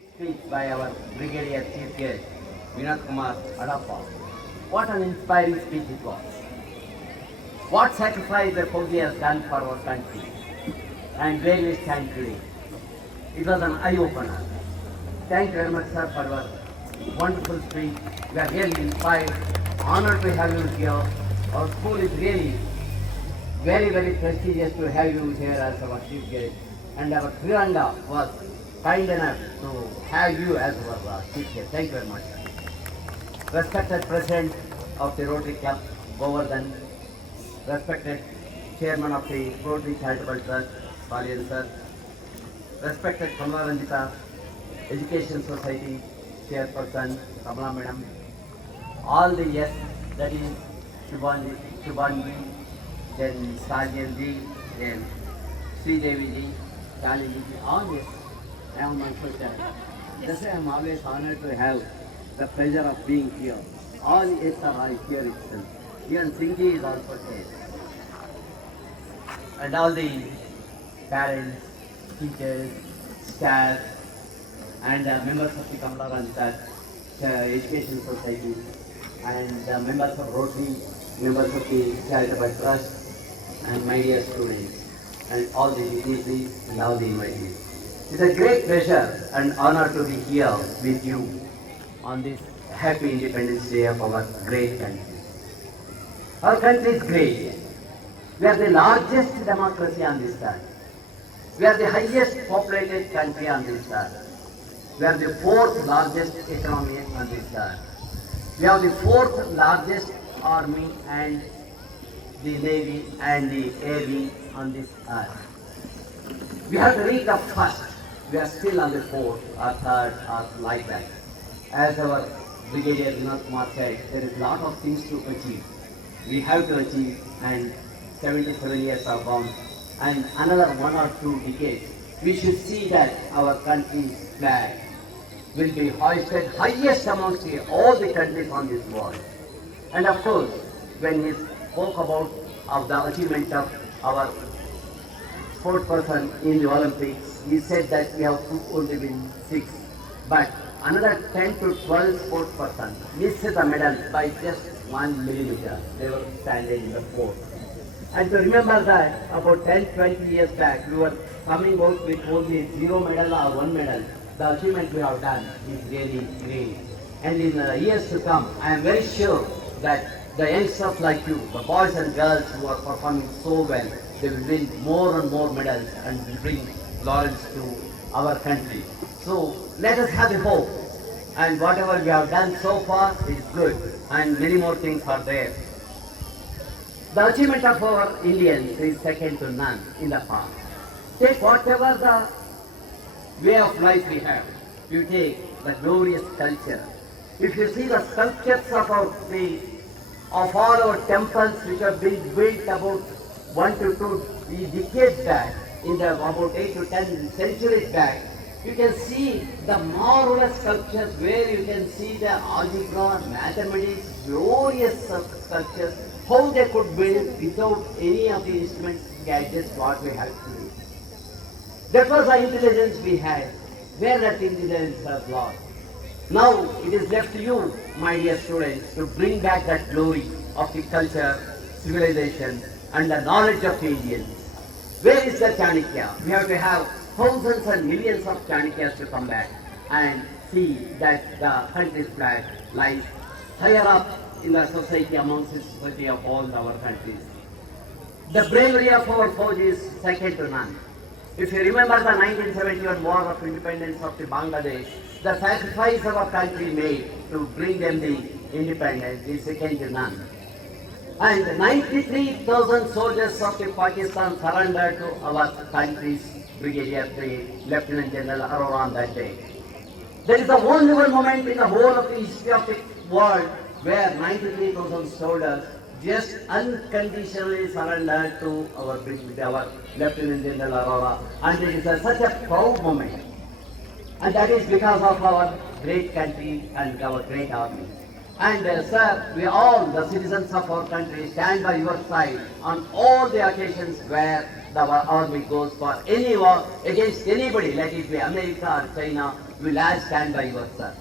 Speech by our Brigadier Chief Guest, Vinod Kumar Adappa. What an inspiring speech it was. What sacrifice the Kogi has done for our country and where we stand today. It was an eye-opener. Thank you very much, sir, for your wonderful speech. We are really inspired, honored to have you here. Our school is really very, very prestigious to have you here as our chief guest. And our Trivanda was kind enough to have you as our chief guest. Thank you very much. Respected President of the Rotary Club, Govardhan, respected Chairman of the Rotary Charitable Trust, Palian sir, respected Kamala Ranjita, Education Society Chairperson, Kamala Madam, all the yes, that is Shubhanji, then Sajan ji, then Sri Devi ji, Kali ji, all yes. I am my first time. That's why I am always honored to have the pleasure of being here. All yes are here itself. Even Singhi is also here. And all the parents, teachers, staff, and members of the Kamala Ranjita Education Society, and members of Rotary, members of the Charitable Trust, and my dear students, and all the dignitaries and all the invitees. It's a great pleasure and honor to be here with you on this happy Independence Day of our great country. Our country is great. We are the largest democracy on this earth. We are the highest populated country on this earth. We are the fourth largest economy on this earth. We have the fourth largest army and the navy and the air wing on this earth. We have to reach the first. We are still on the fourth or third or like that. As our Brigadier Vinod Kumar said, there is a lot of things to achieve. We have to achieve, and 77 years are gone, and another 1 or 2 decades, we should see that our country's flag will be hoisted highest amongst all the countries on this world. And of course, when he spoke about the achievement of our sport person in the Olympics, he said that we have to only win 6, but another 10 to 12 sports person missed the medal by just 1 millimeter. They were standing in the fourth. And to remember that about 10-20 years back, we were coming out with only 0 medal or 1 medal. The achievement we have done is really great. And in years to come, I am very sure that the youngsters like you, the boys and girls who are performing so well, they will win more and more medals and will bring laurels to our country. So let us have the hope. And whatever we have done so far is good, and many more things are there. The achievement of our Indians is second to none in the past. Take whatever the way of life we have. You take the glorious culture. If you see the sculptures of of all our temples which have been built about 1 to 2 decades back, in the about 8 to 10 centuries back, you can see the marvelous sculptures where you can see the algebra, mathematics, glorious sculptures, how they could build without any of the instruments, gadgets, what we have today. That was the intelligence we had. Where that intelligence has lost. Now it is left to you, my dear students, to bring back that glory of the culture, civilization, and the knowledge of the Indians. Where is the Chanakya? We have to have thousands and millions of Chanakyas to come back and see that the country's flag lies higher up in the society, amongst the society of all our countries. The bravery of our force is second to none. If you remember the 1971 War of Independence of the Bangladesh, the sacrifice our country made to bring them the independence is second to none. And 93,000 soldiers of the Pakistan surrendered to our country's Brigadier Lieutenant General Arora on that day. There is the only one moment in the whole of the history of the world where 93,000 soldiers just unconditionally surrendered to our Lieutenant General Arora, and it is such a proud moment. And that is because of our great country and our great army. And sir, we all, the citizens of our country, stand by your side on all the occasions where the army goes for any war against anybody, let it be America or China will I stand by your side.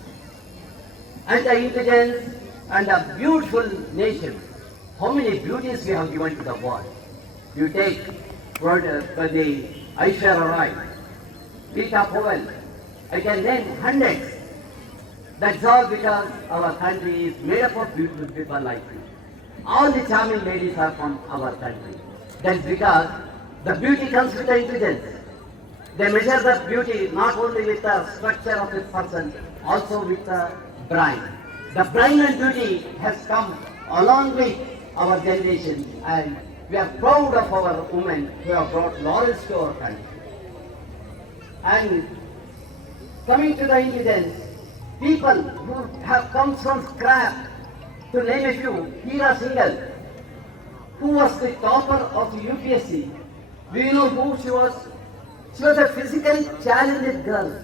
And the intelligence and a beautiful nation. How many beauties we have given to the world? You take the Aishwarya Rai, Rita Powell. I can name hundreds. That's all because our country is made up of beautiful people like you. All the charming ladies are from our country. That's because the beauty comes with the intelligence. They measure the beauty not only with the structure of a person, also with the brain. The brain and beauty has come along with our generation, and we are proud of our women who have brought laurels to our country. And coming to the intelligence, people who have come from scrap, to name a few, Hira Singhal, who was the topper of the UPSC. Do you know who she was? She was a physically challenged girl.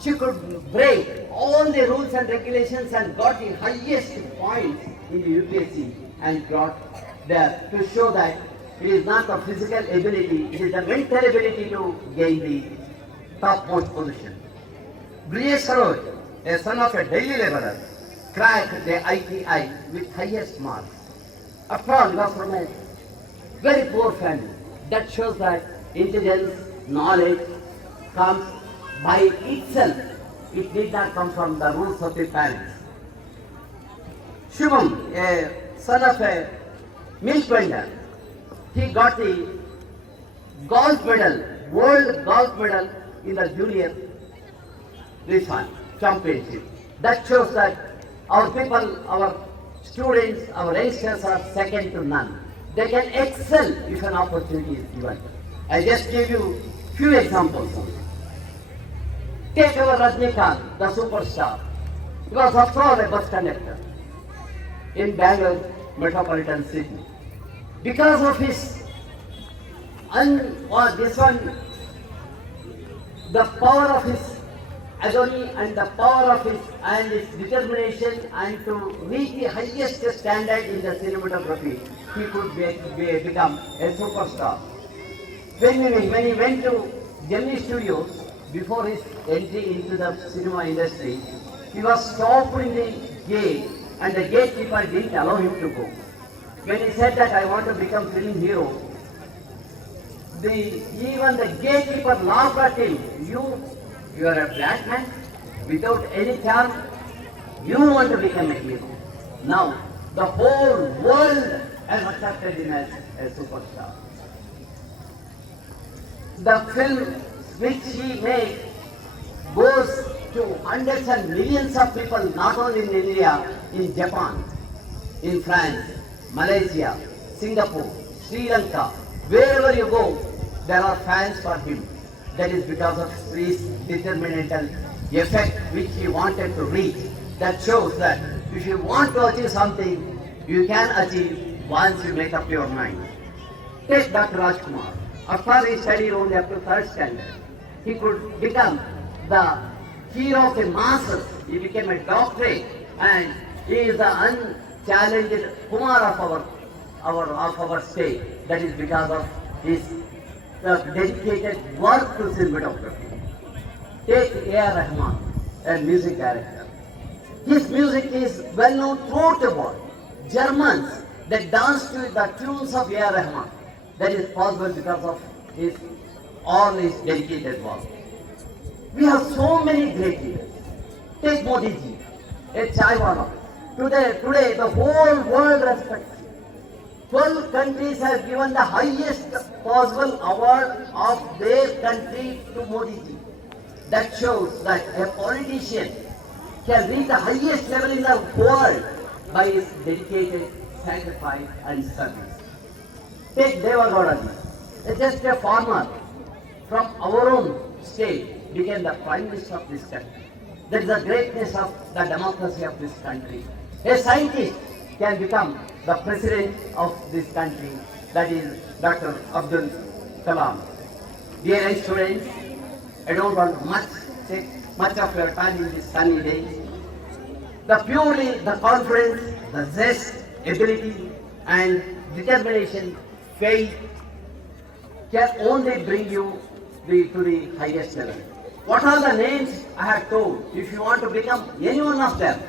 She could break all the rules and regulations and got the highest points in the UPSC and got there to show that it is not the physical ability, it is the mental ability to gain the topmost position. Brijesh Saroj, a son of a daily laborer, cracked the ITI with highest marks. After all, he was from a very poor family. That shows that intelligence, knowledge comes by itself. It did not come from the rules of the parents. Shubham, a son of a milk vendor, he got the gold medal, world gold medal in the junior this one, championship. That shows that our people, our students, our youngsters are second to none. They can excel if an opportunity is given. I just give you few examples. Take our Rajnikant, the superstar. He was after all a bus conductor in Bangalore metropolitan city. Because of his the power of his agony and the power of his determination and to reach the highest standard in the cinematography, he could become a superstar. When he went to Gemini Studios, before his entry into the cinema industry, he was stopped in the gate and the gatekeeper didn't allow him to go. When he said that I want to become film hero, even the gatekeeper laughed at him. You are a black man without any charm. You want to become a hero. Now, the whole world has accepted him as a superstar. The film which he made goes to hundreds and millions of people, not only in India, in Japan, in France, Malaysia, Singapore, Sri Lanka. Wherever you go, there are fans for him. That is because of his determination effect which he wanted to reach. That shows that if you want to achieve something, you can achieve once you make up your mind. Take Dr. Rajkumar. After he studied only up to third standard, he could become the hero of the masses. He became a doctorate, and he is the unchallenged Kumar of our state. That is because of his dedicated work to cinematography. Take A.R. Rahman, a music director. His music is well known throughout the world. Germans, they dance to the tunes of A.R. Rahman. That is possible because of all his dedicated work. We have so many great leaders. Take Modi ji, a chaiwala. Today the whole world respects him. 12 countries have given the highest possible award of their country to Modi ji. That shows that a politician can reach the highest level in the world by his dedicated sacrifice and service. Take Deva Gowda ji, just a farmer from our own state became the Prime Minister of this country. That is the greatness of the democracy of this country. A scientist can become the President of this country, that is Dr. Abdul Kalam. Dear students, I don't want to take much of your time in these sunny days. The confidence, the zest, ability and determination, faith can only bring you to the highest level. What are the names I have told? If you want to become any one of them,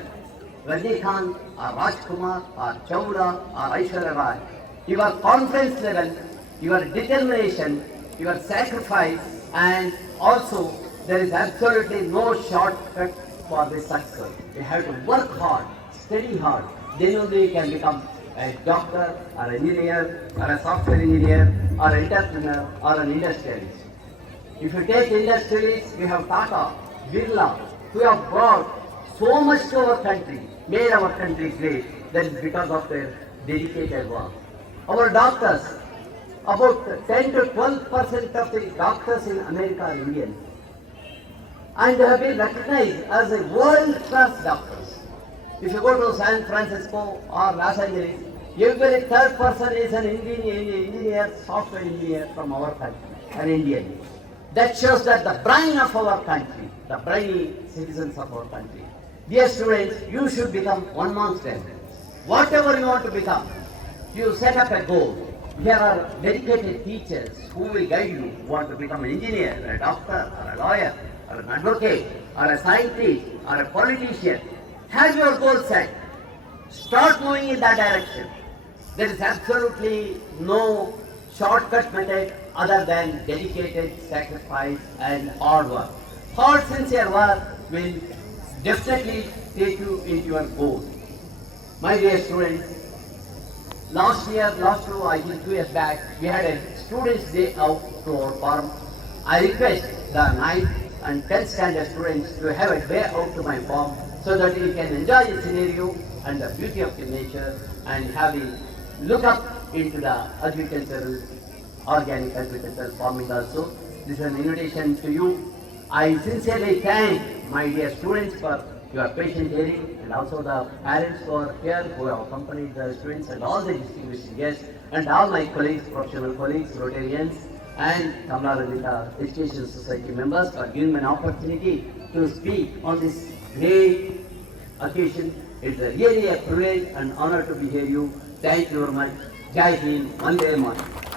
Rajnikant or Rajkumar or Chawla or Aishwarya Rai, your confidence level, your determination, your sacrifice, and also there is absolutely no shortcut for this success. You have to work hard, study hard, then only you can become a doctor or an engineer or a software engineer or an entrepreneur or an industrialist. If you take industrialists, we have Tata, Birla, who have brought so much to our country, made our country great, that is because of their dedicated work. Our doctors, about 10 to 12% of the doctors in America are Indian. And they have been recognized as a world-class doctors. If you go to San Francisco or Los Angeles, every third person is an engineer, software engineer from our country, an Indian. That shows that the brain of our country, the brainy citizens of our country. Dear students, you should become one monster. Whatever you want to become, you set up a goal. There are dedicated teachers who will guide you. You want to become an engineer, a doctor, or a lawyer, or an advocate, or a scientist, or a politician. Have your goal set. Start moving in that direction. There is absolutely no shortcut method other than dedicated sacrifice and hard work. Hard, sincere work will definitely take you into your goal. My dear students, last 2 years back, we had a students' day out to our farm. I request the 9th and 10th standard students to have a day out to my farm so that you can enjoy the scenario and the beauty of the nature and have a look up into the agricultural, organic agricultural farming also. This is an invitation to you. I sincerely thank my dear students for your patient hearing and also the parents who are here who have accompanied the students and all the distinguished guests and all my colleagues, professional colleagues, Rotarians and Kamala Rajita Education Society members for giving me an opportunity to speak on this great occasion. It's really a privilege and honor to be here. Thank you very much. Jai Hind, Vande Mataram.